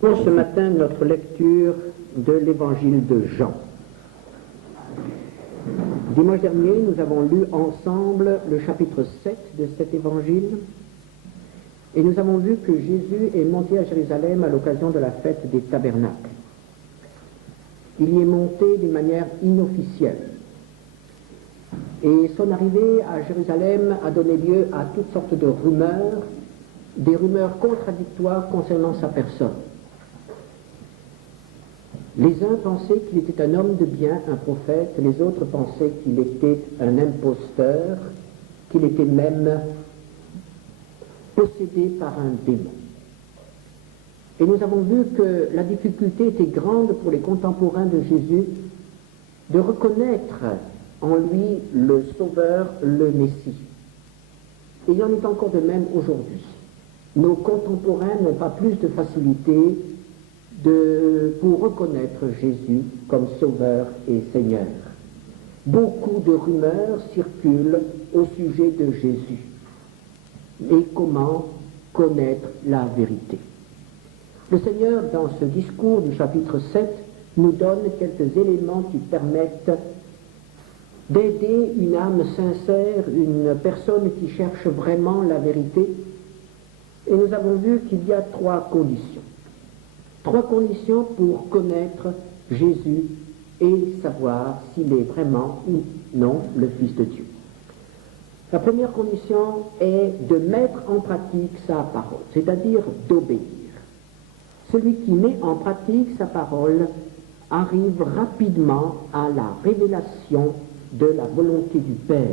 Pour ce matin, notre lecture de l'évangile de Jean. Dimanche dernier, nous avons lu ensemble le chapitre 7 de cet évangile et nous avons vu que Jésus est monté à Jérusalem à l'occasion de la fête des tabernacles. Il y est monté d'une manière inofficielle et son arrivée à Jérusalem a donné lieu à toutes sortes de rumeurs, des rumeurs contradictoires concernant sa personne. Les uns pensaient qu'il était un homme de bien, un prophète, les autres pensaient qu'il était un imposteur, qu'il était même possédé par un démon. Et nous avons vu que la difficulté était grande pour les contemporains de Jésus de reconnaître en lui le Sauveur, le Messie. Et il en est encore de même aujourd'hui. Nos contemporains n'ont pas plus de facilité pour reconnaître Jésus comme Sauveur et Seigneur. Beaucoup de rumeurs circulent au sujet de Jésus. Et comment connaître la vérité? Le Seigneur, dans ce discours du chapitre 7, nous donne quelques éléments qui permettent d'aider une âme sincère, une personne qui cherche vraiment la vérité. Et nous avons vu qu'il y a trois conditions. Trois conditions pour connaître Jésus et savoir s'il est vraiment ou non le Fils de Dieu. La première condition est de mettre en pratique sa parole, c'est-à-dire d'obéir. Celui qui met en pratique sa parole arrive rapidement à la révélation de la volonté du Père.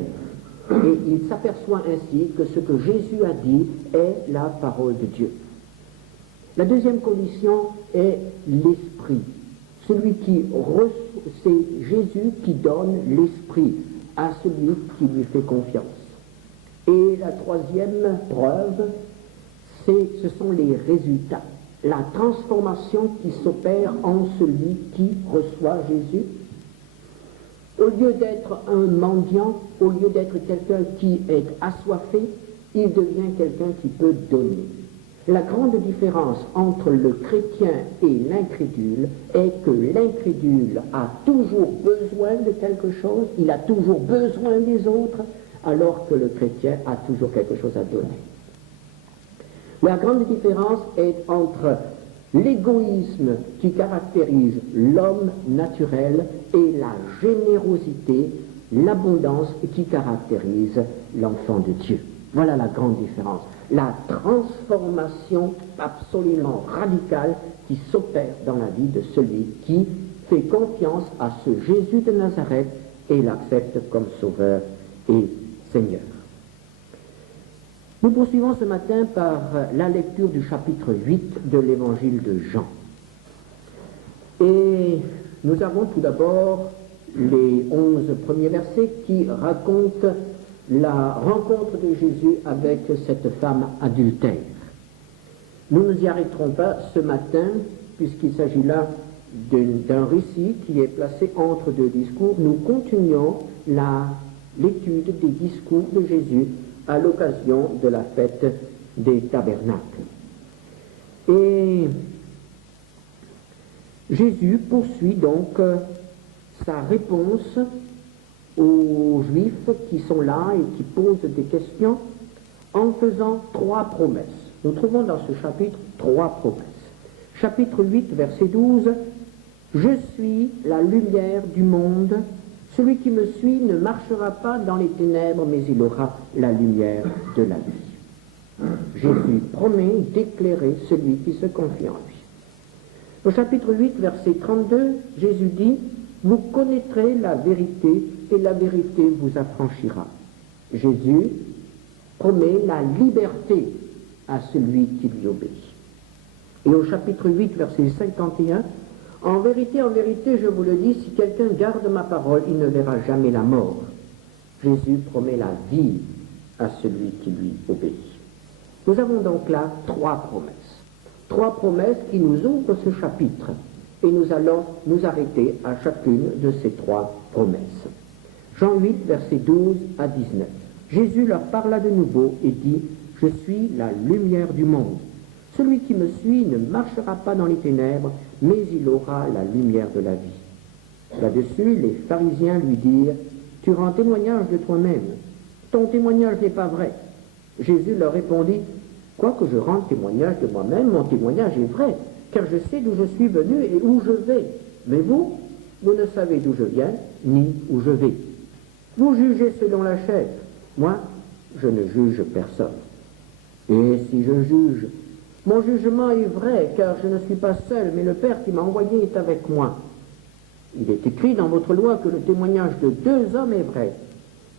Et il s'aperçoit ainsi que ce que Jésus a dit est la parole de Dieu. La deuxième condition est l'esprit. Celui qui c'est Jésus qui donne l'esprit à celui qui lui fait confiance. Et la troisième preuve, ce sont les résultats. La transformation qui s'opère en celui qui reçoit Jésus. Au lieu d'être un mendiant, au lieu d'être quelqu'un qui est assoiffé, il devient quelqu'un qui peut donner. La grande différence entre le chrétien et l'incrédule est que l'incrédule a toujours besoin de quelque chose, il a toujours besoin des autres, alors que le chrétien a toujours quelque chose à donner. La grande différence est entre l'égoïsme qui caractérise l'homme naturel et la générosité, l'abondance qui caractérise l'enfant de Dieu. Voilà la grande différence. La transformation absolument radicale qui s'opère dans la vie de celui qui fait confiance à ce Jésus de Nazareth et l'accepte comme Sauveur et Seigneur. Nous poursuivons ce matin par la lecture du chapitre 8 de l'évangile de Jean. Et nous avons tout d'abord les 11 premiers versets qui racontent la rencontre de Jésus avec cette femme adultère. Nous ne nous y arrêterons pas ce matin, puisqu'il s'agit là d'un récit qui est placé entre deux discours. Nous continuons l'étude des discours de Jésus à l'occasion de la fête des tabernacles. Et Jésus poursuit donc sa réponse aux Juifs qui sont là et qui posent des questions en faisant trois promesses. Nous trouvons dans ce chapitre trois promesses. Chapitre 8, verset 12, « Je suis la lumière du monde. Celui qui me suit ne marchera pas dans les ténèbres, mais il aura la lumière de la vie. » Jésus promet d'éclairer celui qui se confie en lui. Au chapitre 8, verset 32, Jésus dit, « Vous connaîtrez la vérité et la vérité vous affranchira. » Jésus promet la liberté à celui qui lui obéit. Et au chapitre 8, verset 51, « En vérité, je vous le dis, si quelqu'un garde ma parole, il ne verra jamais la mort. » Jésus promet la vie à celui qui lui obéit. Nous avons donc là trois promesses. Trois promesses qui nous ouvrent ce chapitre. Et nous allons nous arrêter à chacune de ces trois promesses. Jean 8, versets 12 à 19. Jésus leur parla de nouveau et dit, « Je suis la lumière du monde. Celui qui me suit ne marchera pas dans les ténèbres, mais il aura la lumière de la vie. Là-dessus, les pharisiens lui dirent, tu rends témoignage de toi-même. Ton témoignage n'est pas vrai. Jésus leur répondit, quoique je rende témoignage de moi-même, mon témoignage est vrai, car je sais d'où je suis venu et où je vais. Mais vous, vous ne savez d'où je viens, ni où je vais. Vous jugez selon la chair. Moi, je ne juge personne. Et si je juge, mon jugement est vrai, car je ne suis pas seul, mais le Père qui m'a envoyé est avec moi. Il est écrit dans votre loi que le témoignage de deux hommes est vrai.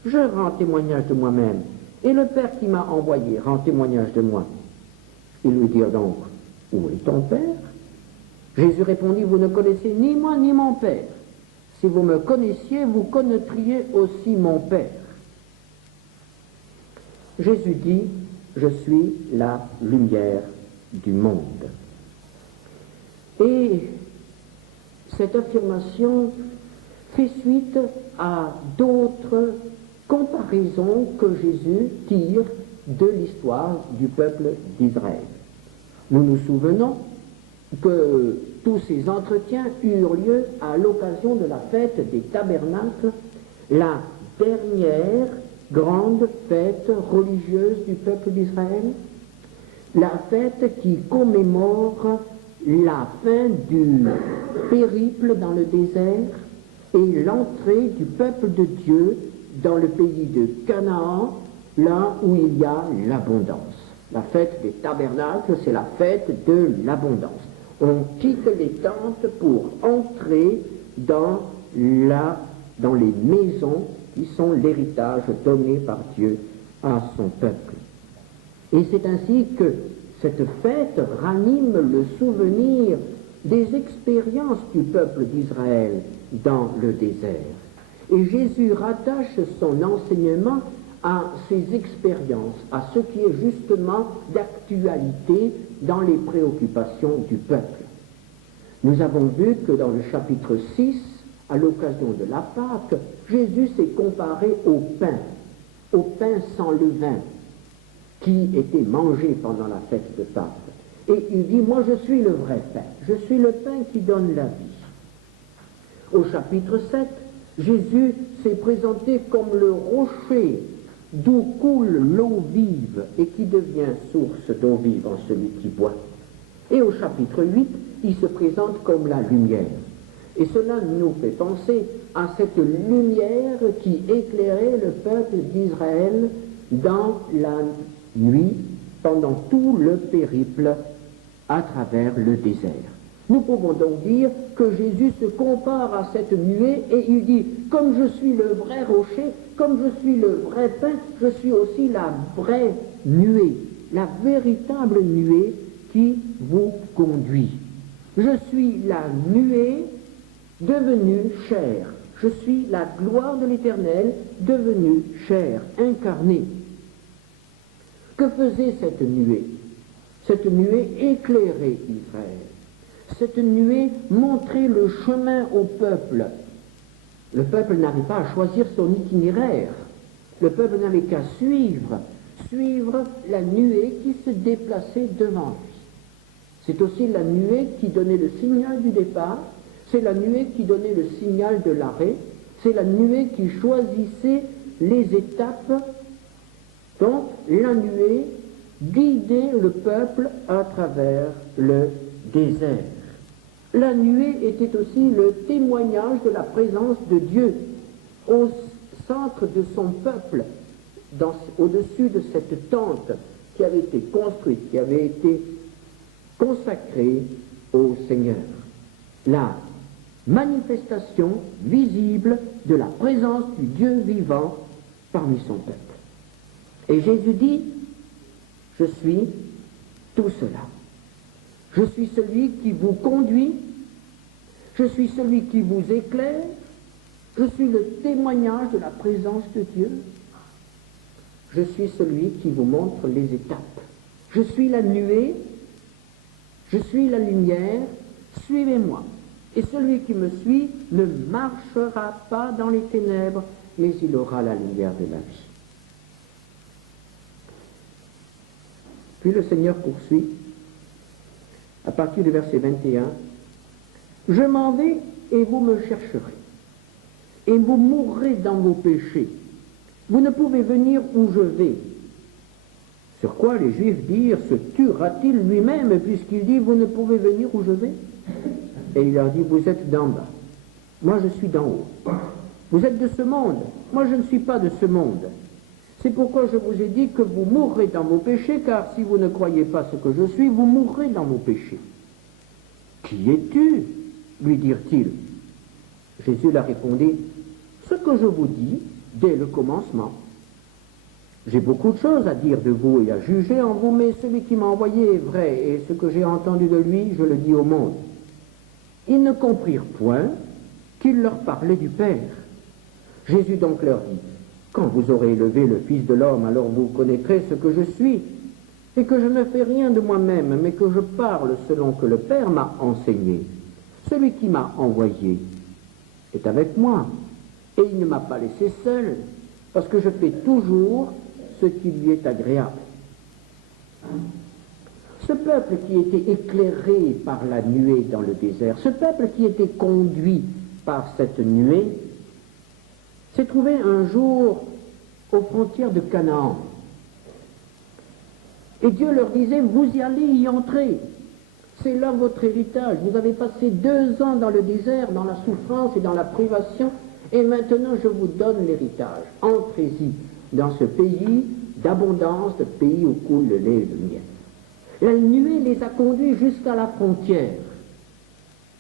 Je rends témoignage de moi-même, et le Père qui m'a envoyé rend témoignage de moi. Ils lui dirent donc, où est ton Père? Jésus répondit, vous ne connaissez ni moi ni mon Père. Si vous me connaissiez, vous connaîtriez aussi mon Père. Jésus dit, je suis la lumière du monde. Et cette affirmation fait suite à d'autres comparaisons que Jésus tire de l'histoire du peuple d'Israël. Nous nous souvenons que tous ces entretiens eurent lieu à l'occasion de la fête des tabernacles, la dernière grande fête religieuse du peuple d'Israël, la fête qui commémore la fin du périple dans le désert et l'entrée du peuple de Dieu dans le pays de Canaan, là où il y a l'abondance. La fête des tabernacles, c'est la fête de l'abondance. On quitte les tentes pour entrer dans les maisons qui sont l'héritage donné par Dieu à son peuple. Et c'est ainsi que cette fête ranime le souvenir des expériences du peuple d'Israël dans le désert. Et Jésus rattache son enseignement à ces expériences, à ce qui est justement d'actualité dans les préoccupations du peuple. Nous avons vu que dans le chapitre 6, à l'occasion de la Pâque, Jésus s'est comparé au pain sans levain, qui était mangé pendant la fête de Pâques. Et il dit, moi je suis le vrai pain, je suis le pain qui donne la vie. Au chapitre 7, Jésus s'est présenté comme le rocher d'où coule l'eau vive et qui devient source d'eau vive en celui qui boit. Et au chapitre 8, il se présente comme la lumière. Et cela nous fait penser à cette lumière qui éclairait le peuple d'Israël dans la nuit, pendant tout le périple à travers le désert. Nous pouvons donc dire que Jésus se compare à cette nuée et il dit, comme je suis le vrai rocher, comme je suis le vrai pain, je suis aussi la vraie nuée, la véritable nuée qui vous conduit. Je suis la nuée devenue chair. Je suis la gloire de l'Éternel devenue chair, incarnée. Que faisait cette nuée? Cette nuée éclairait Israël. Cette nuée montrait le chemin au peuple. Le peuple n'avait pas à choisir son itinéraire. Le peuple n'avait qu'à suivre la nuée qui se déplaçait devant lui. C'est aussi la nuée qui donnait le signal du départ, c'est la nuée qui donnait le signal de l'arrêt, c'est la nuée qui choisissait les étapes. Donc la nuée guidait le peuple à travers le désert. La nuée était aussi le témoignage de la présence de Dieu au centre de son peuple, au-dessus de cette tente qui avait été construite, qui avait été consacrée au Seigneur. La manifestation visible de la présence du Dieu vivant parmi son peuple. Et Jésus dit, je suis tout cela. Je suis celui qui vous conduit, je suis celui qui vous éclaire, je suis le témoignage de la présence de Dieu, je suis celui qui vous montre les étapes. Je suis la nuée, je suis la lumière, suivez-moi. Et celui qui me suit ne marchera pas dans les ténèbres, mais il aura la lumière de la vie. Puis le Seigneur poursuit, à partir du verset 21, « Je m'en vais et vous me chercherez, et vous mourrez dans vos péchés. Vous ne pouvez venir où je vais. » Sur quoi les Juifs dirent, « Se tuera-t-il lui-même puisqu'il dit, vous ne pouvez venir où je vais ?» Et il leur dit, « Vous êtes d'en bas, moi je suis d'en haut. Vous êtes de ce monde, moi je ne suis pas de ce monde. C'est pourquoi je vous ai dit que vous mourrez dans vos péchés, car si vous ne croyez pas ce que je suis, vous mourrez dans vos péchés. » « Qui es-tu » lui dirent-ils. Jésus leur répondit, « Ce que je vous dis dès le commencement. J'ai beaucoup de choses à dire de vous et à juger en vous, mais celui qui m'a envoyé est vrai, et ce que j'ai entendu de lui, je le dis au monde. » Ils ne comprirent point qu'il leur parlait du Père. Jésus donc leur dit, « Quand vous aurez élevé le Fils de l'homme, alors vous connaîtrez ce que je suis, et que je ne fais rien de moi-même, mais que je parle selon que le Père m'a enseigné. Celui qui m'a envoyé est avec moi, et il ne m'a pas laissé seul, parce que je fais toujours ce qui lui est agréable. » Ce peuple qui était éclairé par la nuée dans le désert, ce peuple qui était conduit par cette nuée, s'est trouvé un jour aux frontières de Canaan. Et Dieu leur disait, vous y allez y entrer. C'est là votre héritage. Vous avez passé 2 ans dans le désert, dans la souffrance et dans la privation, et maintenant je vous donne l'héritage. Entrez-y dans ce pays d'abondance, ce pays où coule le lait et le miel. La nuée les a conduits jusqu'à la frontière.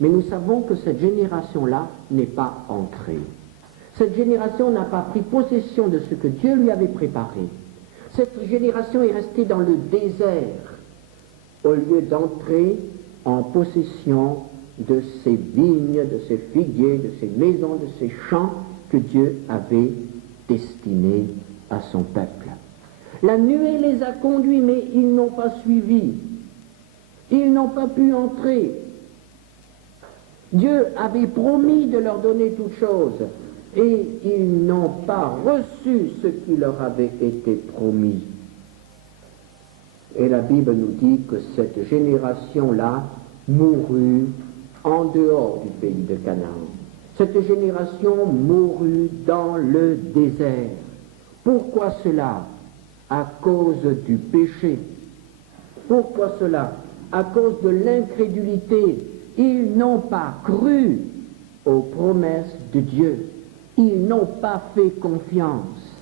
Mais nous savons que cette génération-là n'est pas entrée. Cette génération n'a pas pris possession de ce que Dieu lui avait préparé. Cette génération est restée dans le désert, au lieu d'entrer en possession de ces vignes, de ces figuiers, de ces maisons, de ces champs que Dieu avait destinés à son peuple. La nuée les a conduits, mais ils n'ont pas suivi. Ils n'ont pas pu entrer. Dieu avait promis de leur donner toutes choses, et ils n'ont pas reçu ce qui leur avait été promis. Et la Bible nous dit que cette génération-là mourut en dehors du pays de Canaan. Cette génération mourut dans le désert. Pourquoi cela? À cause du péché. Pourquoi cela? À cause de l'incrédulité. Ils n'ont pas cru aux promesses de Dieu. Ils n'ont pas fait confiance.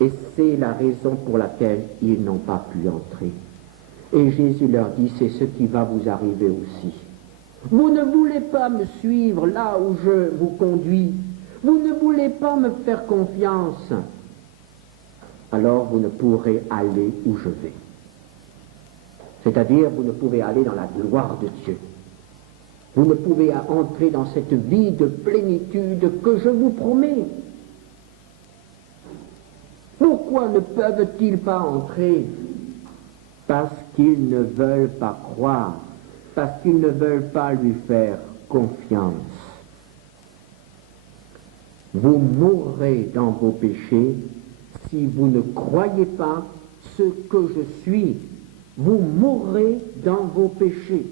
Et c'est la raison pour laquelle ils n'ont pas pu entrer. Et Jésus leur dit, c'est ce qui va vous arriver aussi. Vous ne voulez pas me suivre là où je vous conduis. Vous ne voulez pas me faire confiance. Alors vous ne pourrez aller où je vais. C'est-à-dire, vous ne pouvez aller dans la gloire de Dieu. Vous ne pouvez entrer dans cette vie de plénitude que je vous promets. Pourquoi ne peuvent-ils pas entrer? Parce qu'ils ne veulent pas croire, parce qu'ils ne veulent pas lui faire confiance. Vous mourrez dans vos péchés si vous ne croyez pas ce que je suis. Vous mourrez dans vos péchés.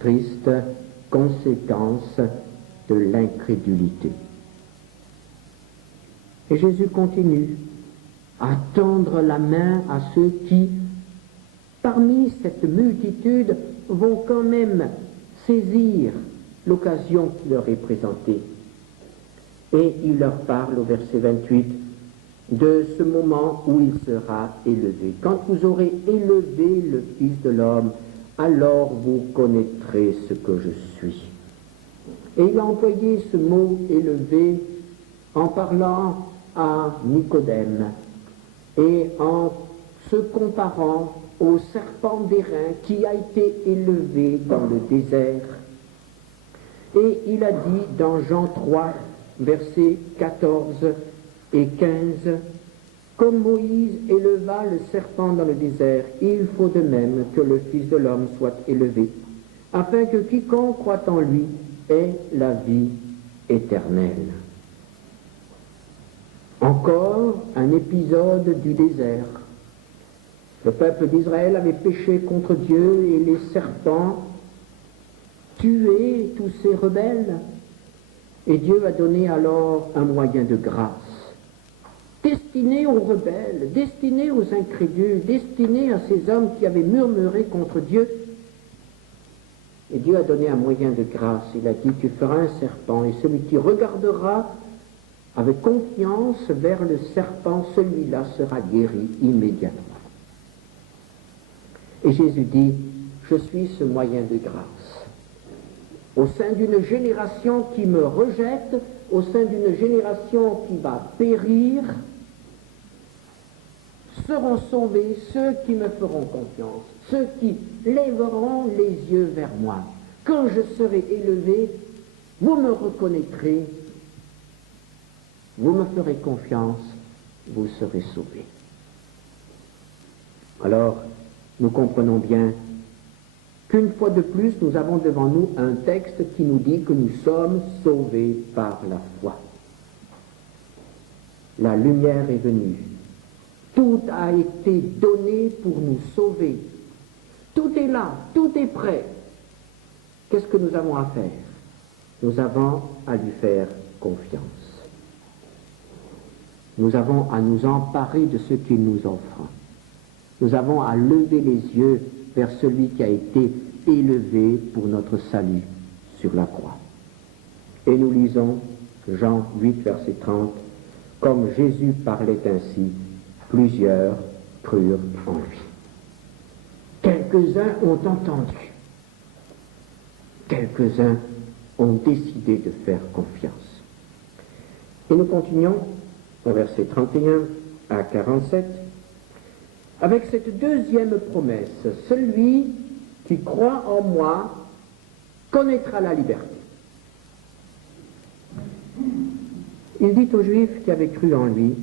Triste conséquence de l'incrédulité. Et Jésus continue à tendre la main à ceux qui, parmi cette multitude, vont quand même saisir l'occasion qui leur est présentée. Et il leur parle au verset 28 de ce moment où il sera élevé. Quand vous aurez élevé le Fils de l'homme, alors vous connaîtrez ce que je suis. Et il a employé ce mot élevé en parlant à Nicodème et en se comparant au serpent d'airain qui a été élevé dans le désert. Et il a dit dans Jean 3, versets 14 et 15, « Comme Moïse éleva le serpent dans le désert, il faut de même que le Fils de l'homme soit élevé, afin que quiconque croit en lui ait la vie éternelle. » Encore un épisode du désert. Le peuple d'Israël avait péché contre Dieu et les serpents tuaient tous ces rebelles. Et Dieu a donné alors un moyen de grâce, destiné aux rebelles, destiné aux incrédules, destiné à ces hommes qui avaient murmuré contre Dieu. Et Dieu a donné un moyen de grâce. Il a dit, tu feras un serpent, et celui qui regardera avec confiance vers le serpent, celui-là sera guéri immédiatement. Et Jésus dit, je suis ce moyen de grâce. Au sein d'une génération qui me rejette, au sein d'une génération qui va périr, seront sauvés ceux qui me feront confiance, ceux qui lèveront les yeux vers moi. Quand je serai élevé, vous me reconnaîtrez, vous me ferez confiance, vous serez sauvés. Alors, nous comprenons bien qu'une fois de plus, nous avons devant nous un texte qui nous dit que nous sommes sauvés par la foi. La lumière est venue. Tout a été donné pour nous sauver. Tout est là, tout est prêt. Qu'est-ce que nous avons à faire? Nous avons à lui faire confiance. Nous avons à nous emparer de ce qu'il nous offre. Nous avons à lever les yeux vers celui qui a été élevé pour notre salut sur la croix. Et nous lisons Jean 8, verset 30, « Comme Jésus parlait ainsi, plusieurs crurent en lui. » Quelques-uns ont entendu. Quelques-uns ont décidé de faire confiance. Et nous continuons au verset 31 à 47 avec cette deuxième promesse. Celui qui croit en moi connaîtra la liberté. Il dit aux Juifs qui avaient cru en lui,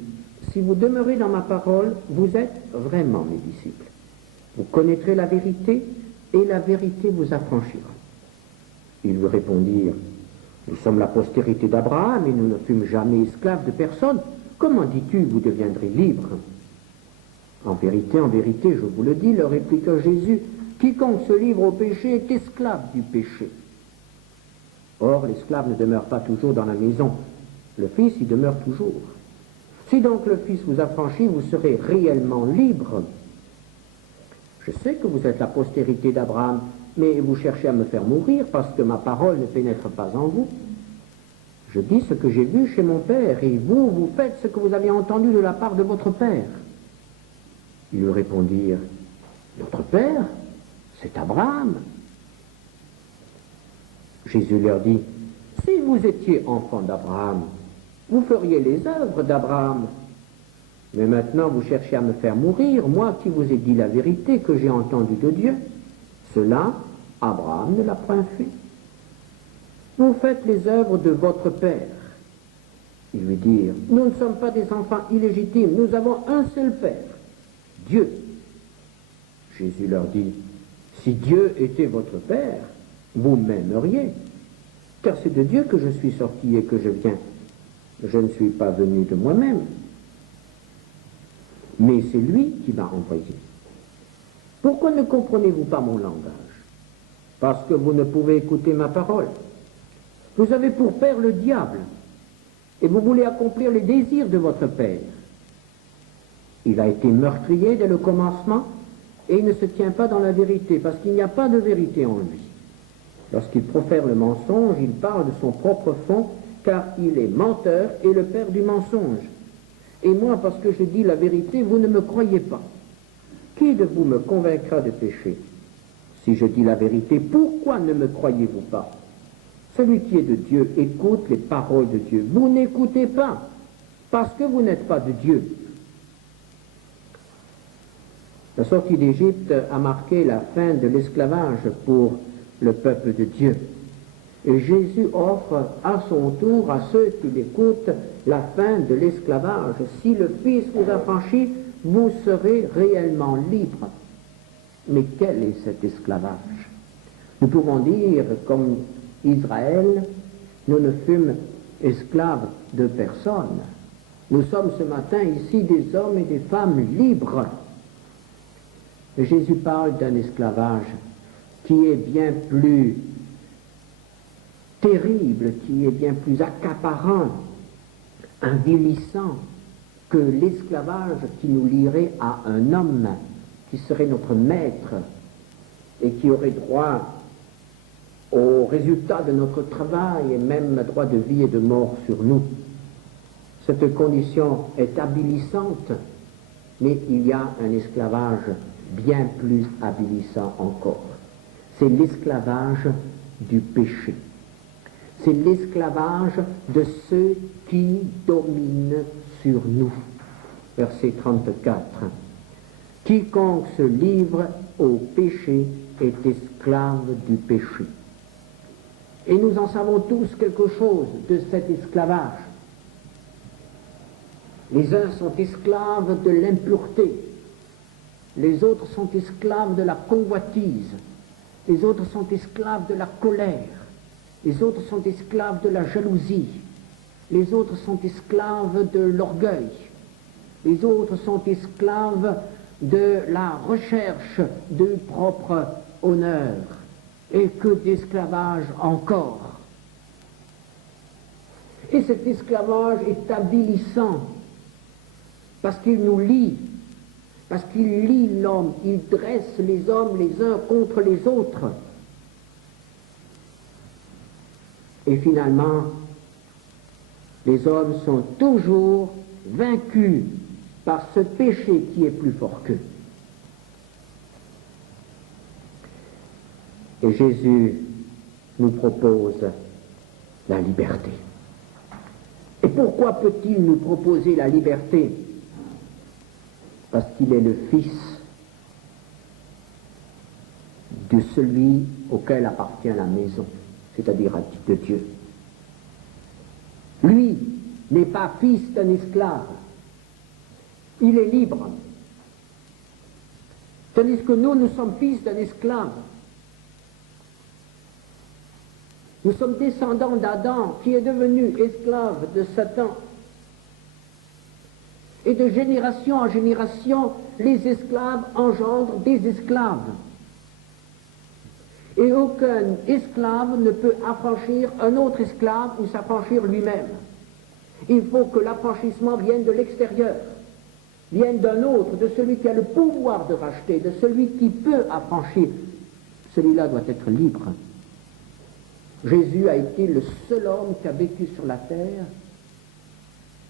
si vous demeurez dans ma parole, vous êtes vraiment mes disciples. Vous connaîtrez la vérité et la vérité vous affranchira. Ils lui répondirent, nous sommes la postérité d'Abraham et nous ne fûmes jamais esclaves de personne. Comment dis-tu, vous deviendrez libres? En vérité, je vous le dis, leur répliqua Jésus, quiconque se livre au péché est esclave du péché. Or, l'esclave ne demeure pas toujours dans la maison, le Fils y demeure toujours. Si donc le Fils vous affranchit, vous serez réellement libre. Je sais que vous êtes la postérité d'Abraham, mais vous cherchez à me faire mourir parce que ma parole ne pénètre pas en vous. Je dis ce que j'ai vu chez mon Père, et vous, vous faites ce que vous avez entendu de la part de votre Père. Ils lui répondirent, notre Père, c'est Abraham. Jésus leur dit, si vous étiez enfant d'Abraham, vous feriez les œuvres d'Abraham. Mais maintenant vous cherchez à me faire mourir, moi qui vous ai dit la vérité que j'ai entendue de Dieu. Cela, Abraham ne l'a point fait. Vous faites les œuvres de votre Père. Ils lui dirent, nous ne sommes pas des enfants illégitimes, nous avons un seul Père, Dieu. Jésus leur dit, si Dieu était votre Père, vous m'aimeriez, car c'est de Dieu que je suis sorti et que je viens. Je ne suis pas venu de moi-même, mais c'est lui qui m'a envoyé. Pourquoi ne comprenez-vous pas mon langage? Parce que vous ne pouvez écouter ma parole. Vous avez pour père le diable, et vous voulez accomplir les désirs de votre père. Il a été meurtrier dès le commencement, et il ne se tient pas dans la vérité, parce qu'il n'y a pas de vérité en lui. Lorsqu'il profère le mensonge, il parle de son propre fond, car il est menteur et le père du mensonge. Et moi, parce que je dis la vérité, vous ne me croyez pas. Qui de vous me convaincra de péché? Si je dis la vérité, pourquoi ne me croyez-vous pas? Celui qui est de Dieu écoute les paroles de Dieu. Vous n'écoutez pas, parce que vous n'êtes pas de Dieu. La sortie d'Égypte a marqué la fin de l'esclavage pour le peuple de Dieu. Et Jésus offre à son tour à ceux qui l'écoutent la fin de l'esclavage. Si le Fils vous affranchit, vous serez réellement libres. Mais quel est cet esclavage? Nous pouvons dire, comme Israël, nous ne fûmes esclaves de personne. Nous sommes ce matin ici des hommes et des femmes libres. Et Jésus parle d'un esclavage qui est bien plus terrible, qui est bien plus accaparant, avilissant que l'esclavage qui nous lierait à un homme qui serait notre maître et qui aurait droit au résultat de notre travail et même droit de vie et de mort sur nous. Cette condition est avilissante, mais il y a un esclavage bien plus avilissant encore. C'est l'esclavage du péché. C'est l'esclavage de ceux qui dominent sur nous. Verset 34. Quiconque se livre au péché est esclave du péché. Et nous en savons tous quelque chose de cet esclavage. Les uns sont esclaves de l'impureté, les autres sont esclaves de la convoitise, les autres sont esclaves de la colère, les autres sont esclaves de la jalousie, les autres sont esclaves de l'orgueil, les autres sont esclaves de la recherche du propre honneur. Et que d'esclavage encore. Et cet esclavage est avilissant parce qu'il nous lie, parce qu'il lie l'homme, il dresse les hommes les uns contre les autres. Et finalement, les hommes sont toujours vaincus par ce péché qui est plus fort qu'eux. Et Jésus nous propose la liberté. Et pourquoi peut-il nous proposer la liberté? Parce qu'il est le Fils de celui auquel appartient la maison, c'est-à-dire de Dieu. Lui n'est pas fils d'un esclave, il est libre. Tandis que nous sommes fils d'un esclave. Nous sommes descendants d'Adam qui est devenu esclave de Satan. Et de génération en génération, les esclaves engendrent des esclaves. Et aucun esclave ne peut affranchir un autre esclave ou s'affranchir lui-même. Il faut que l'affranchissement vienne de l'extérieur, vienne d'un autre, de celui qui a le pouvoir de racheter, de celui qui peut affranchir. Celui-là doit être libre. Jésus a été le seul homme qui a vécu sur la terre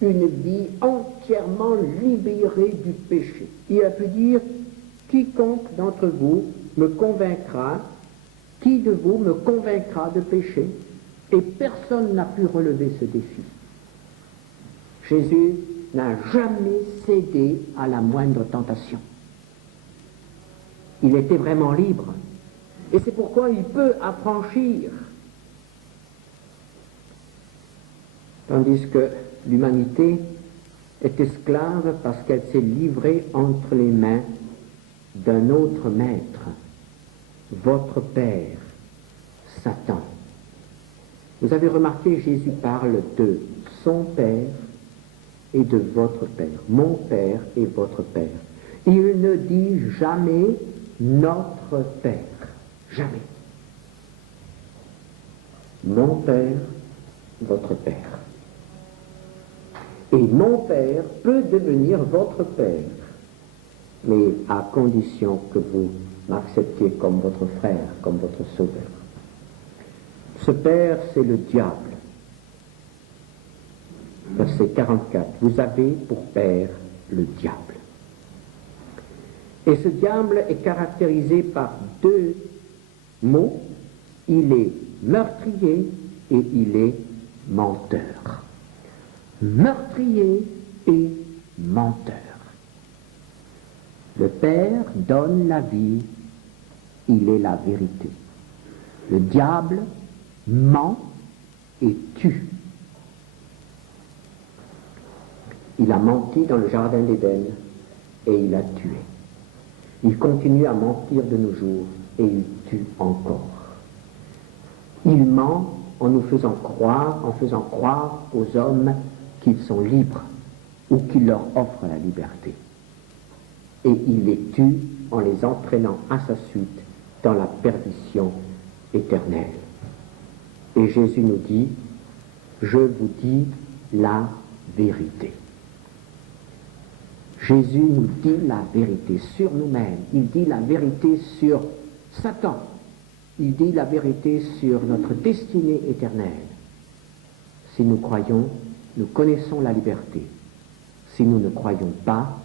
une vie entièrement libérée du péché. Il a pu dire, quiconque d'entre vous me convaincra, qui de vous me convaincra de péché? Et personne n'a pu relever ce défi. Jésus n'a jamais cédé à la moindre tentation. Il était vraiment libre. Et c'est pourquoi il peut affranchir. Tandis que l'humanité est esclave parce qu'elle s'est livrée entre les mains d'un autre maître, votre Père, Satan. Vous avez remarqué, Jésus parle de son Père et de votre Père, mon Père et votre Père. Il ne dit jamais notre Père, jamais. Mon Père, votre Père. Et mon Père peut devenir votre Père, mais à condition que vous m'acceptiez comme votre frère, comme votre sauveur. Ce Père, c'est le diable. Verset 44. Vous avez pour Père le diable. Et ce diable est caractérisé par deux mots. Il est meurtrier et il est menteur. Meurtrier et menteur. Le Père donne la vie, il est la vérité. Le diable ment et tue. Il a menti dans le jardin d'Éden et il a tué. Il continue à mentir de nos jours et il tue encore. Il ment en nous faisant croire aux hommes qu'ils sont libres. ou qu'il leur offre la liberté. Et il les tue en les entraînant à sa suite dans la perdition éternelle. Et Jésus nous dit, je vous dis la vérité. Jésus nous dit la vérité sur nous-mêmes, il dit la vérité sur Satan, il dit la vérité sur notre destinée éternelle. Si nous croyons, nous connaissons la liberté. Si nous ne croyons pas,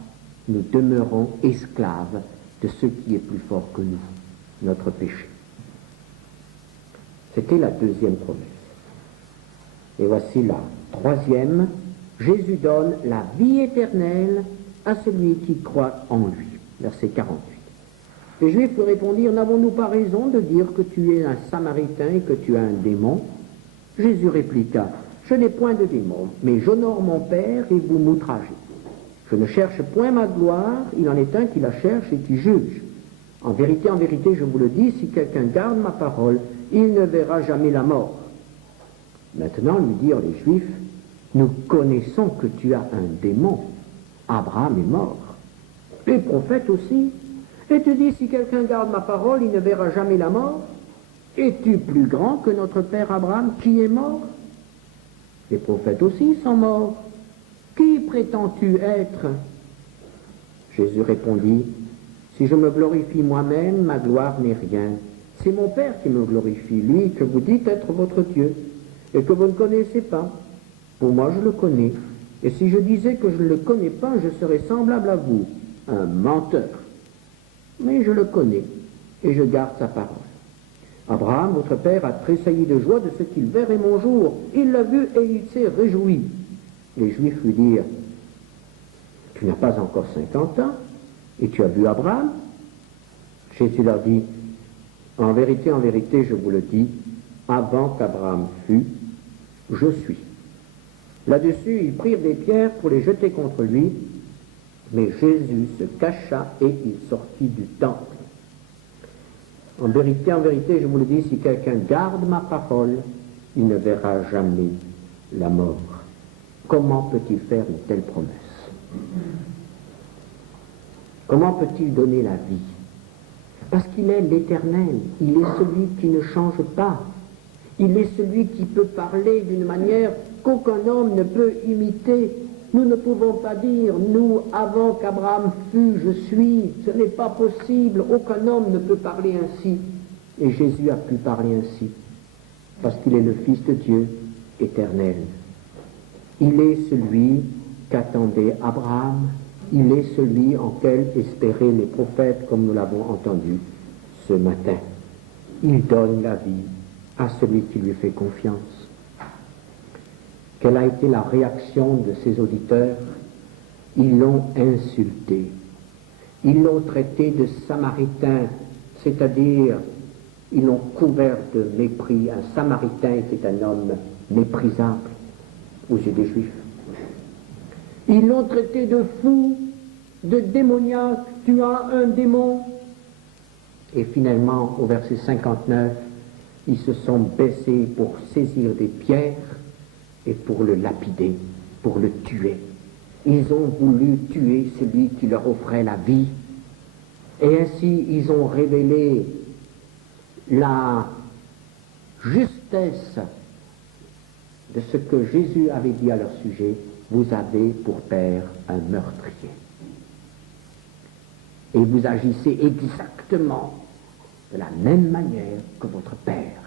nous demeurons esclaves de ce qui est plus fort que nous, notre péché. C'était la deuxième promesse. Et voici la troisième. Jésus donne la vie éternelle à celui qui croit en lui. Verset 48. Les Juifs lui répondirent, n'avons-nous pas raison de dire que tu es un Samaritain et que tu as un démon? Jésus répliqua, je n'ai point de démon, mais j'honore mon Père et vous m'outragez. Je ne cherche point ma gloire, il en est un qui la cherche et qui juge. En vérité, je vous le dis, si quelqu'un garde ma parole, il ne verra jamais la mort. Maintenant, lui dirent les Juifs, nous connaissons que tu as un démon. Abraham est mort. Les prophètes aussi. Et tu dis, si quelqu'un garde ma parole, il ne verra jamais la mort. Es-tu plus grand que notre père Abraham qui est mort? Les prophètes aussi sont morts. Qui prétends-tu être? Jésus répondit, si je me glorifie moi-même, ma gloire n'est rien. C'est mon Père qui me glorifie, lui que vous dites être votre Dieu, et que vous ne connaissez pas. Pour moi, je le connais. Et si je disais que je ne le connais pas, je serais semblable à vous, un menteur. Mais je le connais, et je garde sa parole. Abraham, votre père, a tressailli de joie de ce qu'il verrait mon jour. Il l'a vu et il s'est réjoui. Les Juifs lui dirent, tu n'as pas encore 50 ans, et tu as vu Abraham? Jésus leur dit, en vérité, je vous le dis, avant qu'Abraham fût, je suis. Là-dessus, ils prirent des pierres pour les jeter contre lui, mais Jésus se cacha et il sortit du temple. En vérité, je vous le dis, si quelqu'un garde ma parole, il ne verra jamais la mort. Comment peut-il faire une telle promesse? Comment peut-il donner la vie? Parce qu'il est l'Éternel, il est celui qui ne change pas. Il est celui qui peut parler d'une manière qu'aucun homme ne peut imiter. Nous ne pouvons pas dire, nous, avant qu'Abraham fût, je suis. Ce n'est pas possible, aucun homme ne peut parler ainsi. Et Jésus a pu parler ainsi, parce qu'il est le Fils de Dieu éternel. Il est celui qu'attendait Abraham, il est celui en quel espéraient les prophètes, comme nous l'avons entendu ce matin. Il donne la vie à celui qui lui fait confiance. Quelle a été la réaction de ses auditeurs? Ils l'ont insulté. Ils l'ont traité de samaritain, c'est-à-dire ils l'ont couvert de mépris. Un samaritain était un homme méprisable aux yeux des Juifs. Ils l'ont traité de fou, de démoniaque, tu as un démon. Et finalement, au verset 59, ils se sont baissés pour saisir des pierres et pour le lapider, pour le tuer. Ils ont voulu tuer celui qui leur offrait la vie. Et ainsi, ils ont révélé la justesse de ce que Jésus avait dit à leur sujet. Vous avez pour père un meurtrier. Et vous agissez exactement de la même manière que votre père.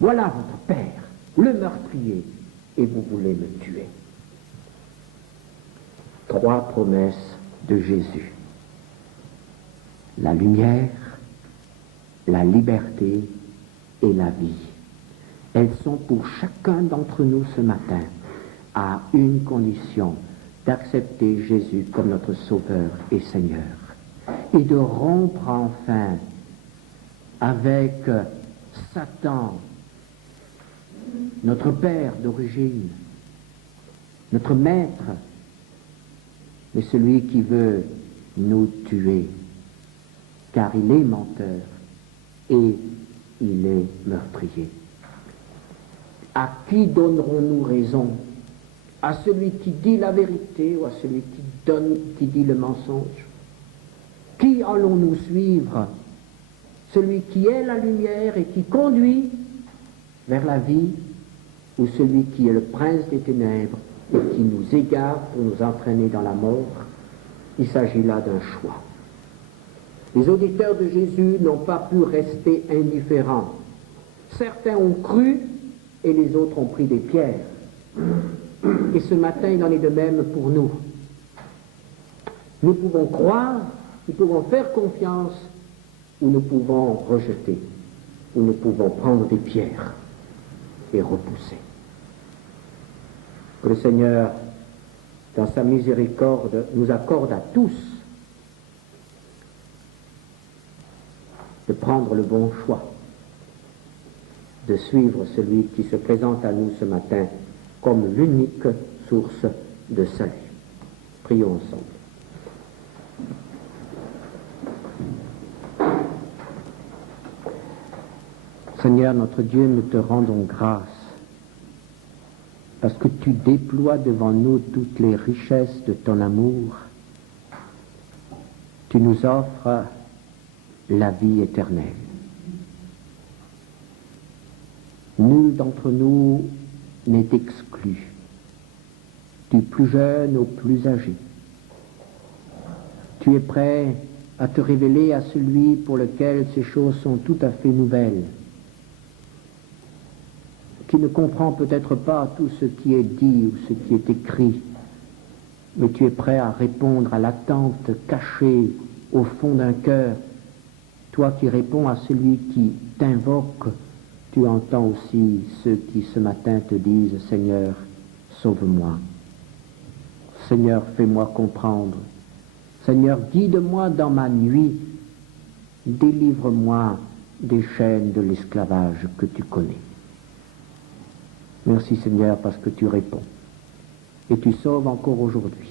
Voilà votre père, le meurtrier, et vous voulez me tuer. 3 promesses de Jésus. La lumière, la liberté et la vie. Elles sont pour chacun d'entre nous ce matin à une condition, d'accepter Jésus comme notre Sauveur et Seigneur, et de rompre enfin avec Satan, notre père d'origine, notre maître, mais celui qui veut nous tuer, car il est menteur et il est meurtrier. À qui donnerons-nous raison? à celui qui dit la vérité ou à celui qui dit le mensonge? Qui allons-nous suivre? Celui qui est la lumière et qui conduit vers la vie, ou celui qui est le prince des ténèbres et qui nous égare pour nous entraîner dans la mort? Il s'agit là d'un choix. Les auditeurs de Jésus n'ont pas pu rester indifférents. Certains ont cru et les autres ont pris des pierres. Et ce matin, il en est de même pour nous. Nous pouvons croire, nous pouvons faire confiance, ou nous pouvons rejeter, ou nous pouvons prendre des pierres et repousser. Que le Seigneur, dans sa miséricorde, nous accorde à tous de prendre le bon choix, de suivre celui qui se présente à nous ce matin comme l'unique source de salut. Prions ensemble. Seigneur notre Dieu, nous te rendons grâce parce que tu déploies devant nous toutes les richesses de ton amour. Tu nous offres la vie éternelle. Nul d'entre nous n'est exclu, du plus jeune au plus âgé. Tu es prêt à te révéler à celui pour lequel ces choses sont tout à fait nouvelles, qui ne comprend peut-être pas tout ce qui est dit ou ce qui est écrit, mais tu es prêt à répondre à l'attente cachée au fond d'un cœur. Toi qui réponds à celui qui t'invoque, tu entends aussi ceux qui ce matin te disent « Seigneur, sauve-moi. Seigneur, fais-moi comprendre. Seigneur, guide-moi dans ma nuit. Délivre-moi des chaînes de l'esclavage que tu connais. » Merci Seigneur parce que tu réponds et tu sauves encore aujourd'hui.